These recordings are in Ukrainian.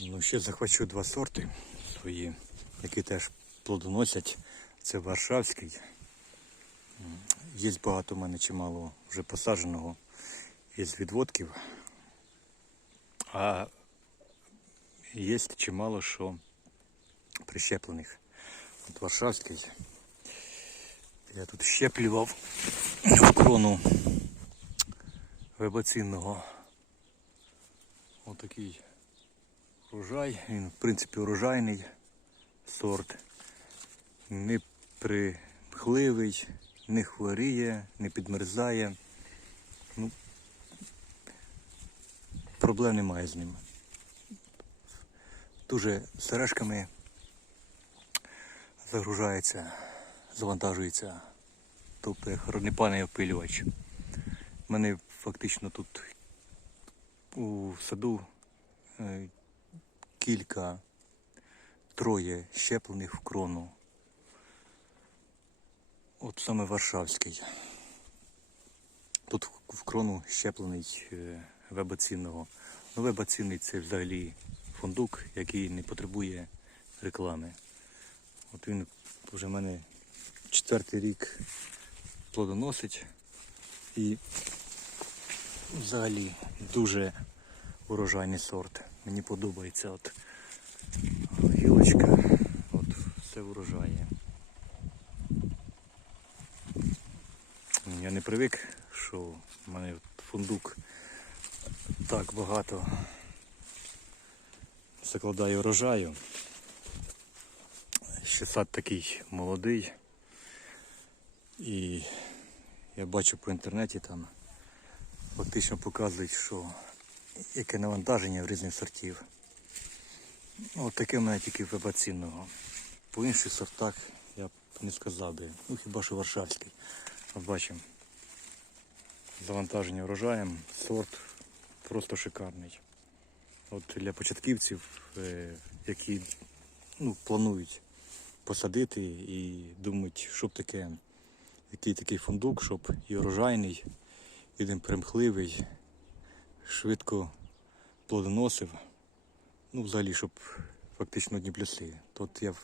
Ну, ще захвачу два сорти свої, які теж плодоносять. Це Варшавський. Є багато в мене чимало вже посадженого із відводків. А є чимало що прищеплених. От Варшавський. Я тут щеплював в крону вебацинного. Отакий урожай. Він, в принципі, урожайний сорт. Не прихливий, не хворіє, не підмерзає. Ну, проблем немає з ним. Дуже сережками загружається, завантажується. Тобто як роднепаний опилювач. У мене фактично тут у саду е, кілька, троє щеплених в крону. От саме Варшавський. Тут в- крону щеплений е, вебацінного. Ну, вебацінний це взагалі фундук, який не потребує реклами. От він вже в мене четвертий рік плодоносить і взагалі дуже урожайний сорт. Мені подобається от гілочка, от все урожає. Я не привик, що в мене фундук так багато закладає урожаю. Ще сад такий молодий. І я бачу по інтернеті там фактично показують, що яке навантаження в різних сортів. От таке в мене тільки вебацінного. По інших сортах я б не сказав би. Ну хіба що Варшавський. От бачимо. Завантаження врожаєм, сорт просто шикарний. От для початківців, е, які ну, планують посадити і думають, що б таке, який такий фундук, щоб і урожайний, і примхливий, швидко плодоносив. Ну, взагалі, щоб фактично одні плюси. Тут я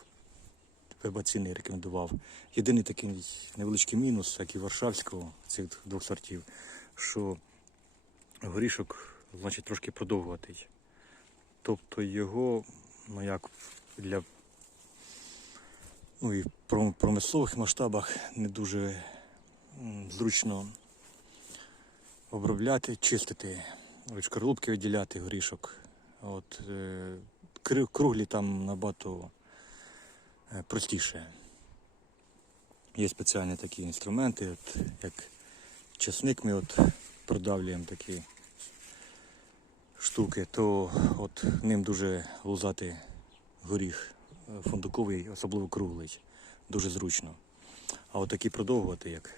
вебаційний рекомендував. Єдиний такий невеличкий мінус, як і Варшавського, цих двох сортів, що горішок, значить, трошки продовгуватий. Тобто його, ну як для ну і в промислових масштабах не дуже зручно обробляти, чистити, шкарлупки виділяти горішок. От, е, круглі там набагато е, простіше. Є спеціальні такі інструменти, от, як часник ми от продавлюємо такі штуки, то от ним дуже лузати горіх е, фундуковий, особливо круглий, дуже зручно. А от такі продовгувати, як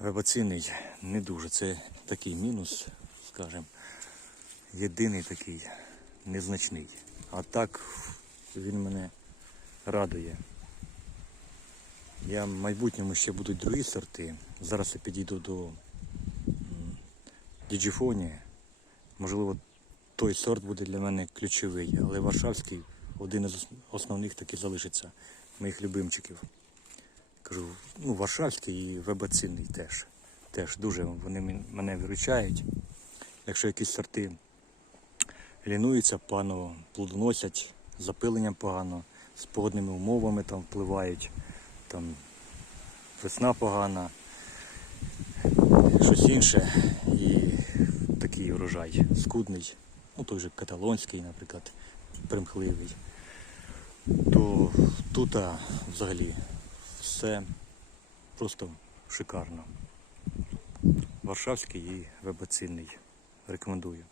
вебаційний, не дуже. Це такий мінус, скажімо, єдиний такий незначний. А так він мене радує. Я в майбутньому ще будуть другі сорти. Зараз я підійду до м, діджіфоні. Можливо, той сорт буде для мене ключовий, але Варшавський один із основних таки залишиться моїх любимчиків. Кажу, ну, Варшавський і вебацинний теж. Теж дуже вони мене виручають. Якщо якісь сорти лінуються погано, плодоносять, запиленням погано, з погодними умовами там впливають, там весна погана, щось інше. І такий урожай скудний, ну той же каталонський, наприклад, примхливий, то тут взагалі все просто шикарно. Варшавський і вебацинний. Рекомендую.